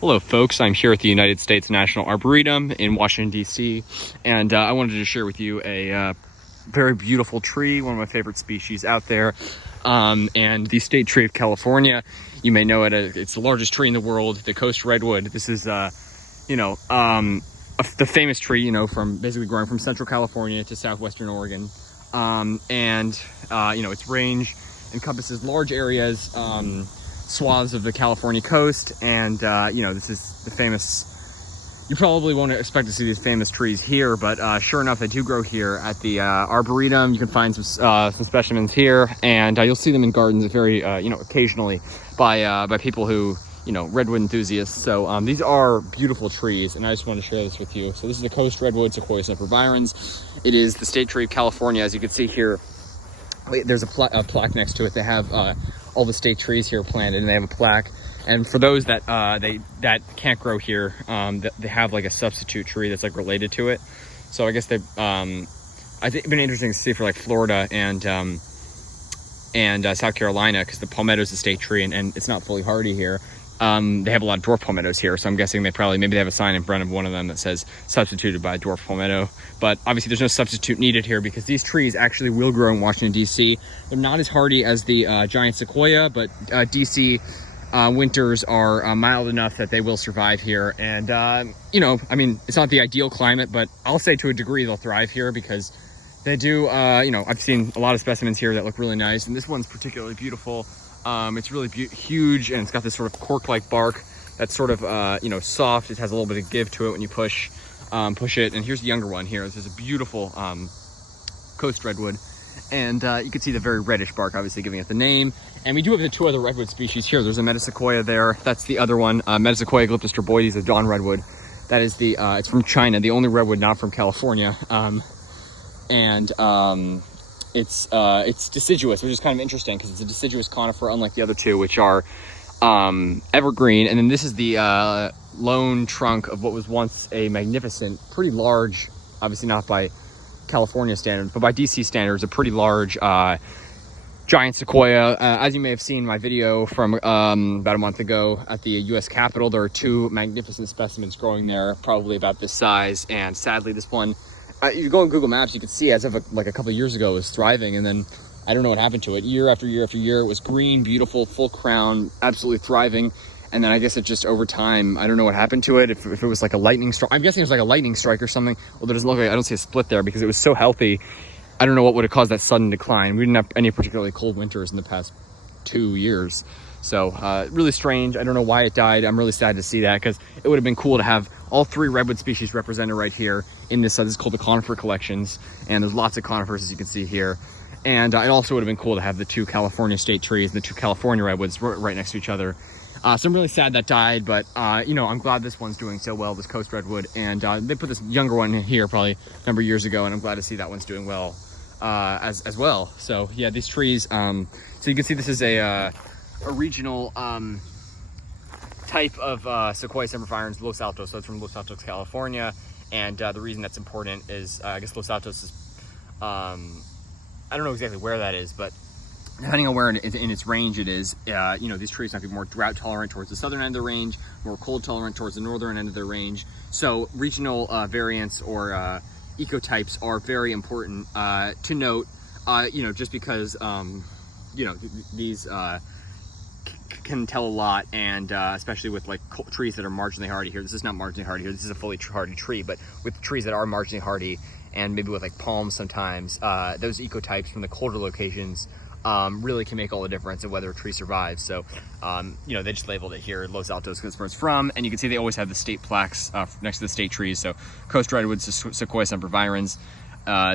Hello folks, I'm here at the United States National Arboretum in Washington, D.C. and I wanted to share with you a very beautiful tree, one of my favorite species out there, and the state tree of California. You may know it, it's the largest tree in the world, the coast redwood. This is, the famous tree, from basically growing from Central California to Southwestern Oregon. Its range encompasses large areas, swaths of the California coast, and this is the famous, you probably won't expect to see these famous trees here, but sure enough, they do grow here at the Arboretum. You can find some specimens here, and you'll see them in gardens very occasionally by people who, redwood enthusiasts. So these are beautiful trees, and I just wanted to share this with you. So this is the coast redwood, Sequoia sempervirens. It is the state tree of California. As you can see here, there's a plaque next to it. They have all the state trees here planted, and they have a plaque. And for those that that can't grow here, they have like a substitute tree that's like related to it. So I guess I think it's been interesting to see for like Florida and South Carolina, because the palmetto is a state tree, and it's not fully hardy here. They have a lot of dwarf palmettos here, so I'm guessing maybe they have a sign in front of one of them that says substituted by dwarf palmetto. But obviously there's no substitute needed here, because these trees actually will grow in Washington, D.C. They're not as hardy as the giant sequoia, but D.C. Winters are mild enough that they will survive here. And, it's not the ideal climate, but I'll say to a degree they'll thrive here, because they do, I've seen a lot of specimens here that look really nice, and this one's particularly beautiful. It's really huge, and it's got this sort of cork-like bark that's sort of, soft. It has a little bit of give to it when you push it. And here's the younger one here. This is a beautiful coast redwood, and you can see the very reddish bark, obviously giving it the name. And we do have the two other redwood species here. There's a metasequoia there. That's the other one, Metasequoia glyptus stroboides, a dawn redwood. That is it's from China, the only redwood not from California. It's deciduous, which is kind of interesting because it's a deciduous conifer, unlike the other two, which are evergreen. And then this is the lone trunk of what was once a magnificent, pretty large, obviously not by California standards, but by DC standards, a pretty large giant sequoia. As you may have seen in my video from about a month ago at the US Capitol, there are two magnificent specimens growing there, probably about this size. And sadly, this one, you go on Google Maps, you can see as of a couple of years ago, it was thriving, and then I don't know what happened to it. Year after year after year, it was green, beautiful, full crown, absolutely thriving. And then I guess it just, over time, I don't know what happened to it. If it was like a lightning strike, I'm guessing it was like a lightning strike or something. Well, it doesn't look like, I don't see a split there, because it was so healthy. I don't know what would have caused that sudden decline. We didn't have any particularly cold winters in the past 2 years. So really strange. I don't know why it died. I'm really sad to see that, because it would have been cool to have all three redwood species represented right here in this. This is called the Conifer Collections, and there's lots of conifers, as you can see here. And it also would have been cool to have the two California state trees and the two California redwoods right next to each other. So I'm really sad that died, but I'm glad this one's doing so well, this coast redwood. And they put this younger one here probably a number of years ago, and I'm glad to see that one's doing well as well. So yeah, these trees. So you can see this is a regional type of Sequoia sempervirens, Los Altos. So it's from Los Altos, California. And the reason that's important is, I guess Los Altos is, I don't know exactly where that is, but depending on where in its range it is, these trees might be more drought tolerant towards the southern end of the range, more cold tolerant towards the northern end of the range. So regional variants or ecotypes are very important to note, just because, these can tell a lot, and especially with like trees that are marginally hardy here. This is not marginally hardy here, this is a fully hardy tree, but with trees that are marginally hardy, and maybe with like palms sometimes, those ecotypes from the colder locations really can make all the difference in whether a tree survives. So they just labeled it here Los Altos because that's where it's from, and you can see they always have the state plaques next to the state trees. So coast redwoods, Sequoia sempervirens.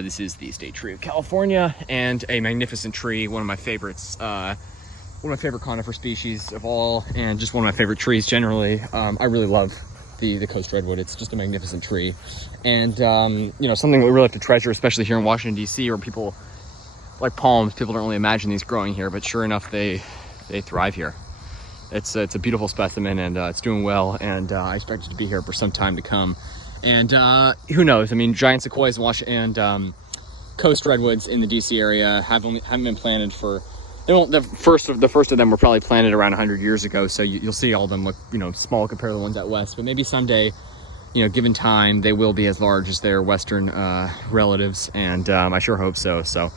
This is the state tree of California, and a magnificent tree, one of my favorites, one of my favorite conifer species of all, and just one of my favorite trees generally. I really love the coast redwood. It's just a magnificent tree, and something we really have to treasure, especially here in Washington, D.C., where people like palms. People don't really imagine these growing here, but sure enough, they thrive here. It's a beautiful specimen, and it's doing well, and I expect it to be here for some time to come. And who knows? I mean, giant sequoias and coast redwoods in the DC area haven't been planted for They won't. The first of them were probably planted around 100 years ago, so you'll see all of them look, you know, small compared to the ones out west. But maybe someday, you know, given time, they will be as large as their western relatives, and I sure hope so. So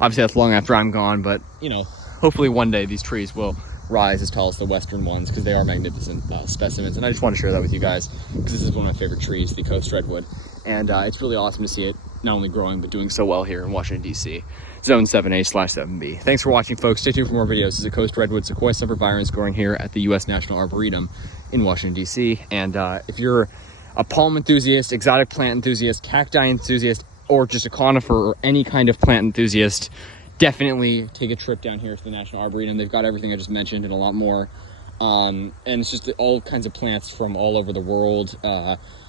obviously that's long after I'm gone, but you know, hopefully one day these trees will rise as tall as the western ones, because they are magnificent specimens. And I just want to share that with you guys, because this is one of my favorite trees, the coast redwood, and it's really awesome to see it not only growing but doing so well here in Washington, D.C. Zone 7A/7B. Thanks for watching, folks. Stay tuned for more videos. This is a coast redwood Sequoia sempervirens growing here at the U.S. National Arboretum in Washington, D.C. And if you're a palm enthusiast, exotic plant enthusiast, cacti enthusiast, or just a conifer or any kind of plant enthusiast, definitely take a trip down here to the National Arboretum. They've got everything I just mentioned and a lot more. And it's just all kinds of plants from all over the world,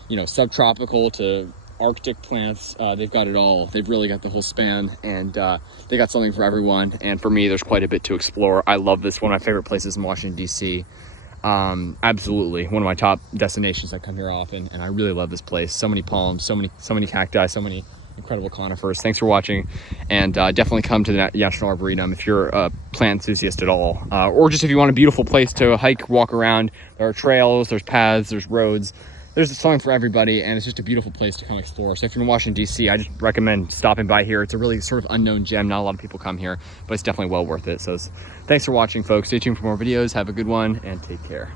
you know, subtropical to Arctic plants. They've got it all. They've really got the whole span, and they got something for everyone. And for me, there's quite a bit to explore. I love this. One of my favorite places in Washington, D.C. Absolutely one of my top destinations. I come here often, and I really love this place. So many palms, so many cacti, so many incredible conifers. Thanks for watching, and definitely come to the National Arboretum if you're a plant enthusiast at all, or just if you want a beautiful place to hike, walk around. There are trails, there's paths, there's roads. There's something for everybody, and it's just a beautiful place to come explore. So if you're in Washington, D.C., I just recommend stopping by here. It's a really sort of unknown gem. Not a lot of people come here, but it's definitely well worth it. So thanks for watching, folks. Stay tuned for more videos. Have a good one, and take care.